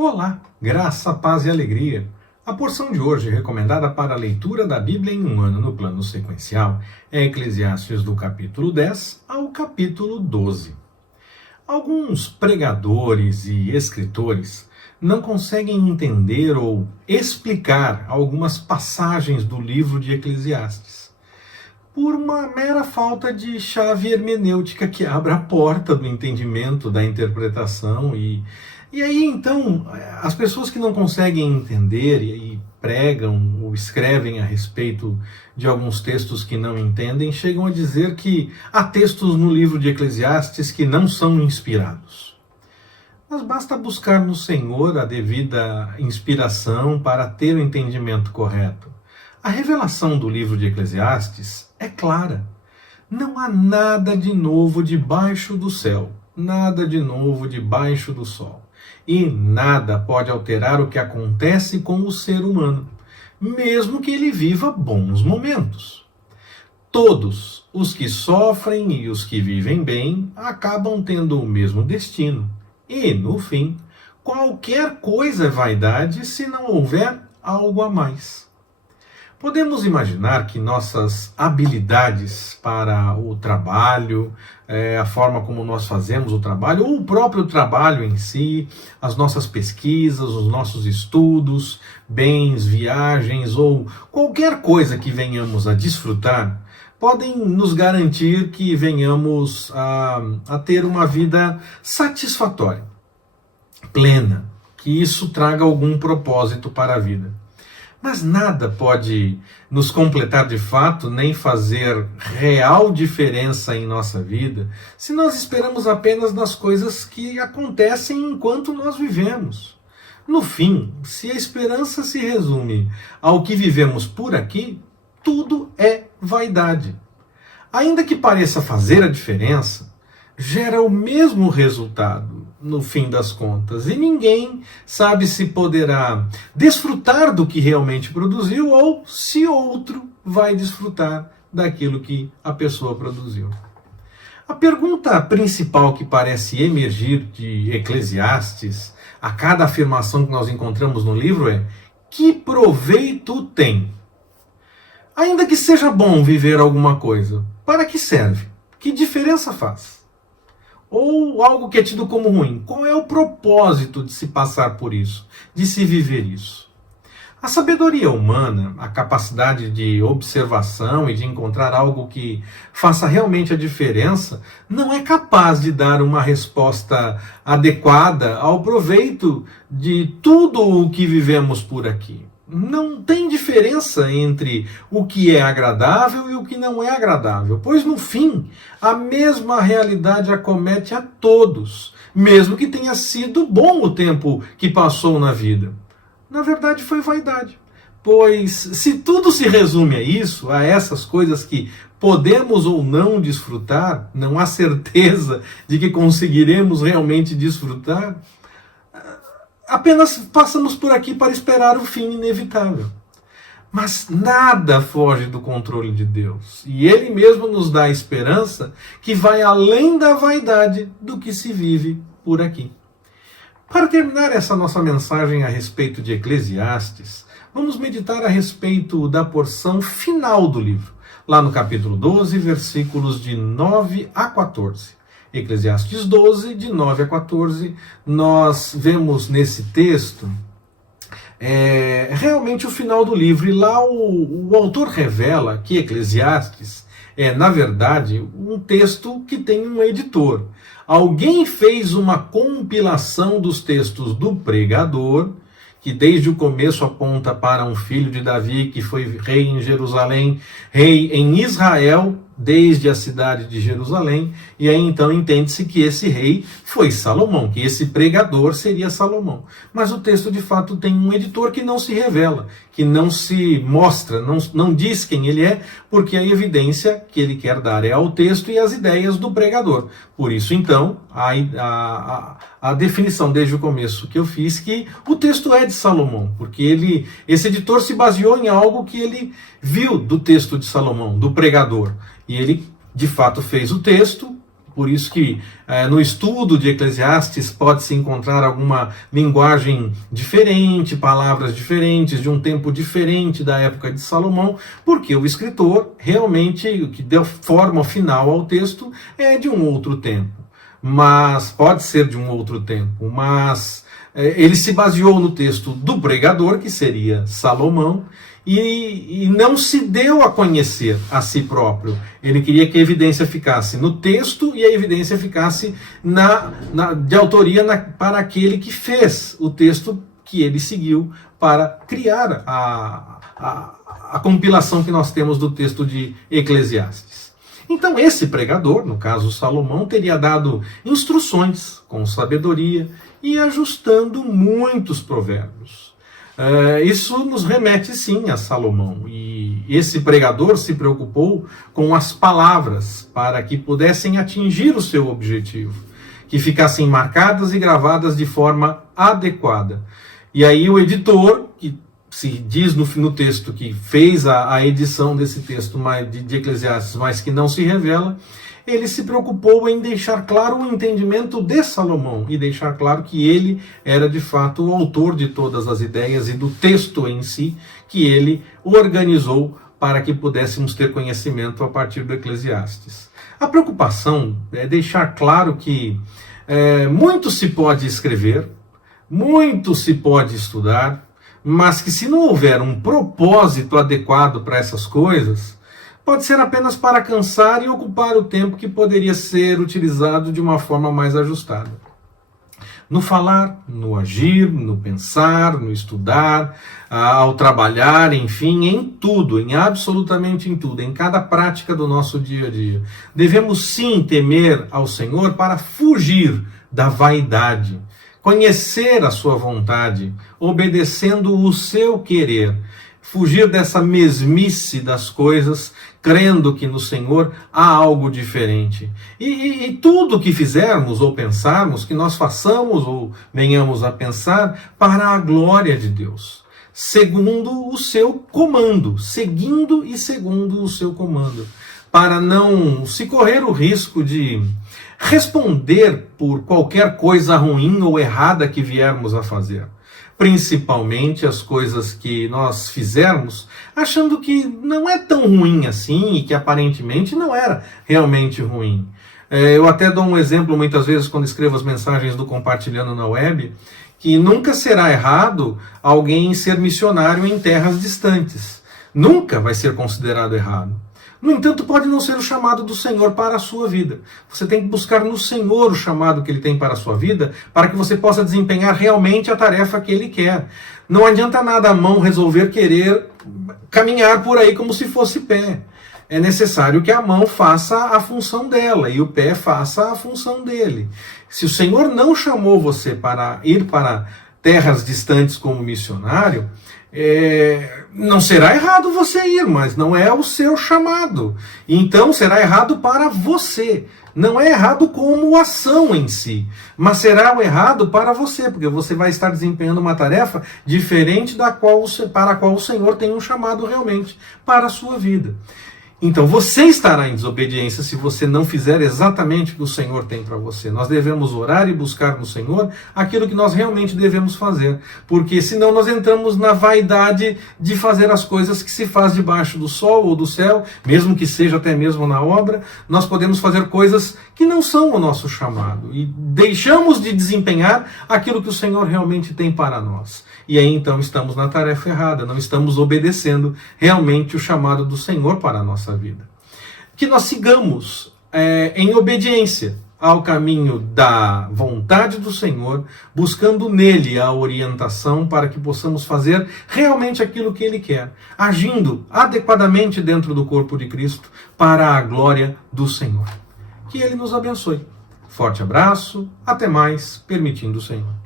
Olá, graça, paz e alegria. A porção de hoje, recomendada para a leitura da Bíblia em um ano no plano sequencial, é Eclesiastes do capítulo 10 ao capítulo 12. Alguns pregadores e escritores não conseguem entender ou explicar algumas passagens do livro de Eclesiastes, por uma mera falta de chave hermenêutica que abra a porta do entendimento, da interpretação. E aí, então, as pessoas que não conseguem entender e pregam ou escrevem a respeito de alguns textos que não entendem, chegam a dizer que há textos no livro de Eclesiastes que não são inspirados. Mas basta buscar no Senhor a devida inspiração para ter o entendimento correto. A revelação do livro de Eclesiastes é clara. Não há nada de novo debaixo do céu, nada de novo debaixo do sol. E nada pode alterar o que acontece com o ser humano, mesmo que ele viva bons momentos. Todos os que sofrem e os que vivem bem acabam tendo o mesmo destino. E, no fim, qualquer coisa é vaidade se não houver algo a mais. Podemos imaginar que nossas habilidades para o trabalho, a forma como nós fazemos o trabalho, ou o próprio trabalho em si, as nossas pesquisas, os nossos estudos, bens, viagens ou qualquer coisa que venhamos a desfrutar, podem nos garantir que venhamos a ter uma vida satisfatória, plena, que isso traga algum propósito para a vida. Mas nada pode nos completar de fato, nem fazer real diferença em nossa vida, se nós esperamos apenas nas coisas que acontecem enquanto nós vivemos. No fim, se a esperança se resume ao que vivemos por aqui, tudo é vaidade. Ainda que pareça fazer a diferença, gera o mesmo resultado no fim das contas, e ninguém sabe se poderá desfrutar do que realmente produziu ou se outro vai desfrutar daquilo que a pessoa produziu. A pergunta principal que parece emergir de Eclesiastes a cada afirmação que nós encontramos no livro é: que proveito tem? Ainda que seja bom viver alguma coisa, para que serve? Que diferença faz? Ou algo que é tido como ruim, qual é o propósito de se passar por isso, de se viver isso? A sabedoria humana, a capacidade de observação e de encontrar algo que faça realmente a diferença, não é capaz de dar uma resposta adequada ao proveito de tudo o que vivemos por aqui. Não tem diferença entre o que é agradável e o que não é agradável, pois no fim, a mesma realidade acomete a todos, mesmo que tenha sido bom o tempo que passou na vida. Na verdade, foi vaidade, pois se tudo se resume a isso, a essas coisas que podemos ou não desfrutar, não há certeza de que conseguiremos realmente desfrutar, apenas passamos por aqui para esperar o fim inevitável. Mas nada foge do controle de Deus. E Ele mesmo nos dá a esperança que vai além da vaidade do que se vive por aqui. Para terminar essa nossa mensagem a respeito de Eclesiastes, vamos meditar a respeito da porção final do livro, lá no capítulo 12, versículos de 9 a 14. Eclesiastes 12, de 9 a 14, nós vemos nesse texto realmente o final do livro. E lá o autor revela que Eclesiastes é, na verdade, um texto que tem um editor. Alguém fez uma compilação dos textos do pregador, que desde o começo aponta para um filho de Davi que foi rei em Jerusalém, rei em Israel, desde a cidade de Jerusalém, e aí então entende-se que esse rei foi Salomão, que esse pregador seria Salomão. Mas o texto de fato tem um editor que não se revela, que não se mostra, não diz quem ele é, porque a evidência que ele quer dar é ao texto e às ideias do pregador. Por isso então, a definição desde o começo que eu fiz, que o texto é de Salomão, porque esse editor se baseou em algo que ele viu do texto de Salomão, do pregador. E ele, de fato, fez o texto, Por isso que no estudo de Eclesiastes pode-se encontrar alguma linguagem diferente, palavras diferentes, de um tempo diferente da época de Salomão, porque o escritor realmente, o que deu forma final ao texto, é de um outro tempo. Mas pode ser de um outro tempo, mas ele se baseou no texto do pregador, que seria Salomão, e não se deu a conhecer a si próprio. Ele queria que a evidência ficasse no texto e a evidência ficasse de autoria para aquele que fez o texto que ele seguiu para criar a compilação que nós temos do texto de Eclesiastes. Então esse pregador, no caso Salomão, teria dado instruções com sabedoria e ajustando muitos provérbios. Isso nos remete sim a Salomão, e esse pregador se preocupou com as palavras para que pudessem atingir o seu objetivo, que ficassem marcadas e gravadas de forma adequada. E aí o editor, que se diz no texto que fez a edição desse texto de Eclesiastes, mas que não se revela, ele se preocupou em deixar claro o entendimento de Salomão e deixar claro que ele era de fato o autor de todas as ideias e do texto em si, que ele organizou para que pudéssemos ter conhecimento a partir do Eclesiastes. A preocupação é deixar claro que muito se pode escrever, muito se pode estudar, mas que se não houver um propósito adequado para essas coisas, pode ser apenas para cansar e ocupar o tempo que poderia ser utilizado de uma forma mais ajustada. No falar, no agir, no pensar, no estudar, ao trabalhar, enfim, em tudo, em absolutamente em tudo, em cada prática do nosso dia a dia. Devemos sim temer ao Senhor para fugir da vaidade, conhecer a sua vontade, obedecendo o seu querer, fugir dessa mesmice das coisas, crendo que no Senhor há algo diferente. E tudo que fizermos ou pensarmos, que nós façamos ou venhamos a pensar para a glória de Deus, segundo o seu comando, seguindo e segundo o seu comando, para não se correr o risco de responder por qualquer coisa ruim ou errada que viermos a fazer. Principalmente as coisas que nós fizermos, achando que não é tão ruim assim e que aparentemente não era realmente ruim. Eu até dou um exemplo muitas vezes quando escrevo as mensagens do Compartilhando na Web, que nunca será errado alguém ser missionário em terras distantes. Nunca vai ser considerado errado. No entanto, pode não ser o chamado do Senhor para a sua vida. Você tem que buscar no Senhor o chamado que Ele tem para a sua vida, para que você possa desempenhar realmente a tarefa que Ele quer. Não adianta nada a mão resolver querer caminhar por aí como se fosse pé. É necessário que a mão faça a função dela e o pé faça a função dele. Se o Senhor não chamou você para ir para terras distantes como missionário, não será errado você ir, mas não é o seu chamado. Então será errado para você. Não é errado como ação em si, mas será o errado para você, porque você vai estar desempenhando uma tarefa diferente para a qual o Senhor tem um chamado realmente para a sua vida. Então você estará em desobediência se você não fizer exatamente o que o Senhor tem para você. Nós devemos orar e buscar no Senhor aquilo que nós realmente devemos fazer, porque senão nós entramos na vaidade de fazer as coisas que se faz debaixo do sol ou do céu, mesmo que seja até mesmo na obra. Nós podemos fazer coisas que não são o nosso chamado e deixamos de desempenhar aquilo que o Senhor realmente tem para nós. E aí então estamos na tarefa errada, não estamos obedecendo realmente o chamado do Senhor para a nossa vida. Que nós sigamos em obediência ao caminho da vontade do Senhor, buscando nele a orientação para que possamos fazer realmente aquilo que Ele quer, agindo adequadamente dentro do corpo de Cristo para a glória do Senhor. Que Ele nos abençoe. Forte abraço, até mais, permitindo o Senhor.